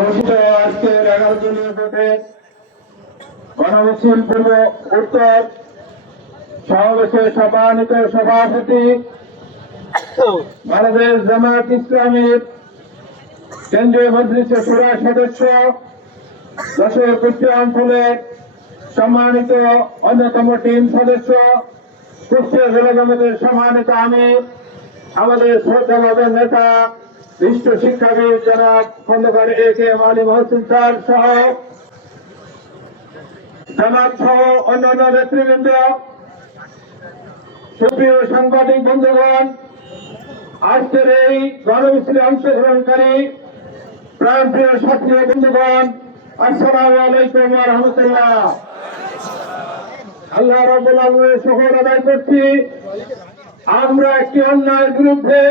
ঘোষিত আজকের 11 দলীয় জোটে গণমিছিল পূর্ব উত্তর সমাবেশের সম্মানিত সভাপতি বাংলাদেশ জামায়াত ইসলামীর কেন্দ্রীয় মজলিসের শুরা সদস্য যশোর কুষ্টিয়া অঞ্চলের সম্মানিত অন্যতম টিম সদস্য কুষ্টিয়া জেলা জামাতের সম্মানিত আমির আমাদের শ্রদ্ধাভাবের নেতা বিশিষ্ট শিক্ষাবিদ জনাব খন্দকার A.K.M. আলী মহসিন স্যার সহ জামাত সহ অন্যান্য নেতৃবৃন্দ, সুপ্রিয় সাংবাদিক বন্ধুগণ, আজকের এই গণমিছিলে অংশগ্রহণকারী প্রাণপ্রিয় সাথী বন্ধুগণ, আসসালামু আলাইকুম ওয়া রাহমাতুল্লাহ। আল্লাহ রাব্বুল আলামিনের শুকর আদায় করছি। আমরা একটি অন্যায়ের বিরুদ্ধে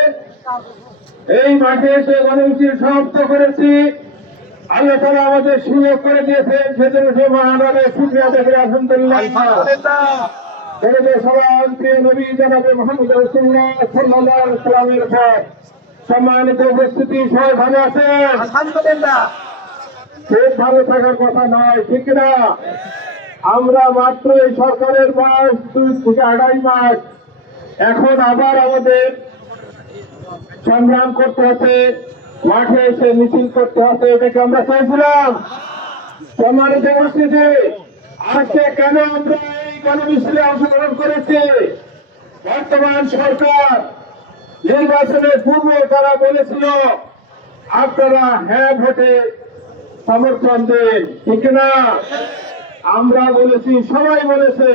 এই মাঠে এসে গণমিছিল সমাপ্ত করেছি। আল্লাহ তাআলা আমাদের সুযোগ করে দিয়েছেন, সেজন্য সে মহানভাবে শুকরিয়া দেখে আলহামদুলিল্লাহ। সবার প্রিয় নবী জনাবে মুহাম্মদ রাসূলুল্লাহ সাল্লাল্লাহু আলাইহি ওয়াসাল্লামের পর সম্মানিত উপস্থিতি, সবাই ভালো আছেন? আলহামদুলিল্লাহ। খুব ভালো থাকার কথা নয়, ঠিক না? আমরা মাত্র এই সরকারের বয়স 2 থেকে 2.5 মাস, এখন আবার আমাদের সংগ্রাম করতে হচ্ছে, মাঠে এসে মিছিল করতে হচ্ছে। এটাকে আমরা চাইছিলাম। সম্মানিত উপস্থিতি, আজকে কেন আমরা এই গণমিছিলে অংশগ্রহণ করেছি? বর্তমান সরকার নির্বাচনের পূর্ব তারা বলেছিল আপনারা হ্যাঁ ভোটে সমর্থন দেন, ঠিক না? আমরা বলেছি, সবাই বলেছে।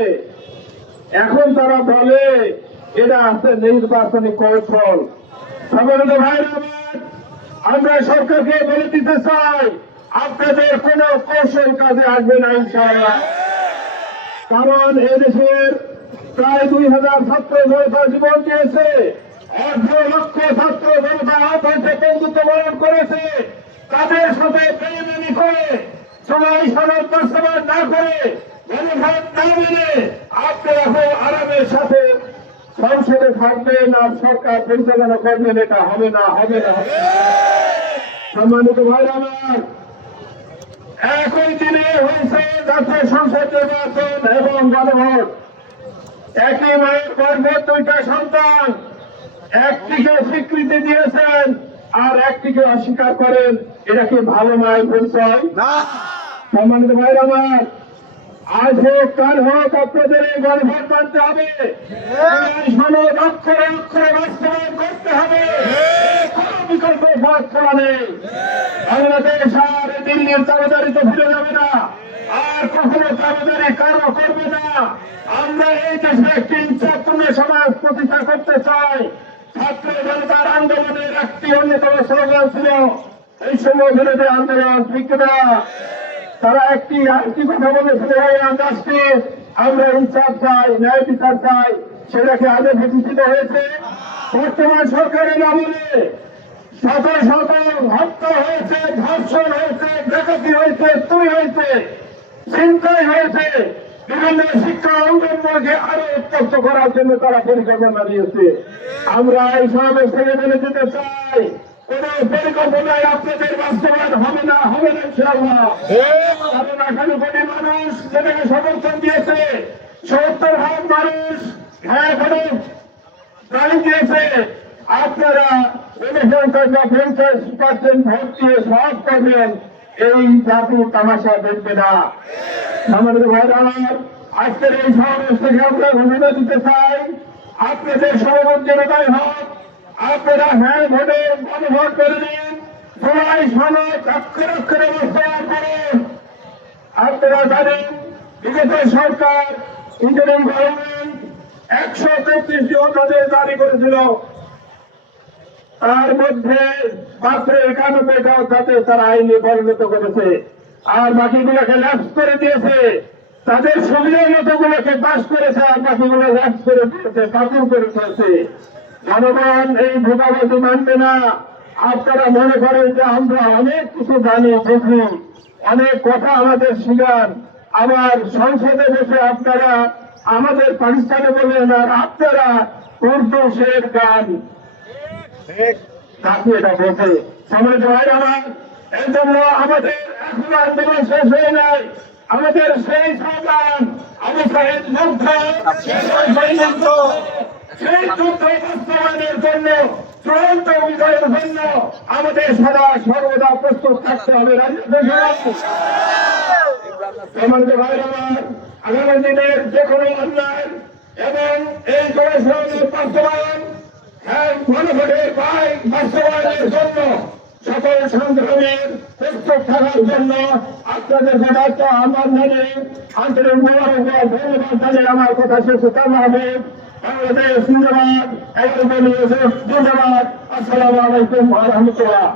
এখন তারা বলে এটা আছে নির্বাচনী কৌশল। সম্মানিত ভাইরা, আমরা সরকারকে বলে দিতে চাই আপনাদের কোন কৌশল কাজে আসবে না ইনশাআল্লাহ। কারণ এদেশের প্রায় 2000 ছাত্র জনতা জীবন দিয়েছে, 1.5 লক্ষ ছাত্র জনতা আহত হয়েছে, বন্ধুত্ব বরণ করেছে। তাদের সাথে বেইমানি করে, সবাই সনদ বাস্তবায়ন না করে, গণভোট না মেনে আপনি এখন আরামের সাথে সংসদে থাকবেন আর সরকার পরিচালনা করবেন, এটা হবে না, হবে না। সম্মানিত ভাইরা আমার, একই দিনে হয়েছে জাতীয় সংসদ নির্বাচন এবং গণভোট। একই মায়ের গর্ভে 2টা সন্তান, একটিকে স্বীকৃতি দিয়েছেন আর একটিকে অস্বীকার করেন, এটা কি ভালো মায়ের পরিচয়? সম্মানিত ভাইরা আমার, আজ হোক কাল হোক আপনাদের এই গণভোট মানতে হবে, সনদ অক্ষরে অক্ষরে বাস্তবায়ন করতে হবে। কোন বিকল্প পথ খোলা নেই। বাংলাদেশ আর দিল্লির তাবেদারিতে ফিরে যাবে না, আর কখনো তাবেদারি কারো করবে না। আমরা এই দেশে একটি ইনসাফপূর্ণ সমাজ প্রতিষ্ঠা করতে চাই। ছাত্র জনতার আন্দোলনের একটি অন্যতম স্লোগান ছিল এই সময় বিরোধী আন্দোলন, ঠিক না? তারা একটি কথা বলেছিল, আমরা ইনসাফ চাই, ন্যায় বিচার চাই। সেটাকে আগে প্রতিষ্ঠিত হয়েছে। বর্তমান সরকারের আমলে শত শত হত্যা হয়েছে, ধর্ষণ হয়েছে, ডাকাতি হয়েছে, চুরি হয়েছে, ছিনতাই হয়েছে। বিভিন্ন শিক্ষা অঙ্গনকে আরো উত্তপ্ত করার জন্য তারা পরিকল্পনা নিয়েছে। আমরা এই সমাবেশ থেকে বলে দিতে চাই, কোন পরিকল্পনায় আপনাদের বাস্তবায়ন হবে না, হবে না ইনশাআল্লাহ। কারণ 18 কোটি মানুষ সেটাকে সমর্থন দিয়েছে, 70% মানুষ হ্যাঁ ভোটে রায় দিয়েছে। আপনারা 50% ভোট দিয়ে সব করবেন, এই জাতির তামাশা দেখবে না। আমাদের ভাইরা আমার, আজকের এই সমাবেশ থেকে আমরা ঘোষণা দিতে চাই, আপনাদের সর্বোচ্চ জনতাই হোক, আপনারা হ্যাঁ ভোটে গণভোট করে দিন, সবাই সনদ অক্ষরে অক্ষরে বাস্তবায়ন করুন। আপনারা জানেন বিগত সরকার ইন্টারিম গভর্নমেন্ট 133টি অনুমোদন জারি করেছিল, তার মধ্যে মাত্র 91টাও যাতে তারা আইনে পরিণত করেছে, আর বাকিগুলোকে ল্যাপস করে দিয়েছে। তাদের সুবিধা মতগুলোকে পাস করেছে আর বাকিগুলো ল্যাপস করে দিয়েছে, বাতিল করে ফেলছে। জনগণ এই ভোটাভুটি মানবে না। আপনারা মনে করেন যে আমরা অনেক কিছু জানি, বুঝি, অনেক কথা আমাদের শিকার। আবার সংসদে বসে আপনারা আমাদের পাকিস্তানে বলেন আর আপনারা উর্দু শের গান কাকে এটা বলছে। সম্মানিত ভাই আমার, এর জন্য আমাদের এখন আন্দোলন শেষ হয়ে নাই। আমাদের সেই সংগ্রাম আবু সাহেব যুদ্ধ সেই যুদ্ধ বাস্তবায়নের জন্য চূড়ান্ত বিজয়ের জন্য আমাদের সদা সর্বদা প্রস্তুত থাকতে হবে। আমাদের ভাইরা আমার, আগামী দিনের যে কোনো অন্যায় এবং এই জনসংযোগ বাস্তবায়ন গণভোটের বাস্তবায়নের জন্য সকল সংগ্রামের প্রস্তুত থাকার জন্য আপনাদের যথার্থ আহ্বান জানিয়ে আন্তরিক ধন্যবাদ জানিয়ে আমার কথা শেষ করতে হবে। বাংলাদেশ জিন্দাবাদ, ধন্যবাদ। আসসালামু আলাইকুম ওয়া রাহমাতুল্লাহ।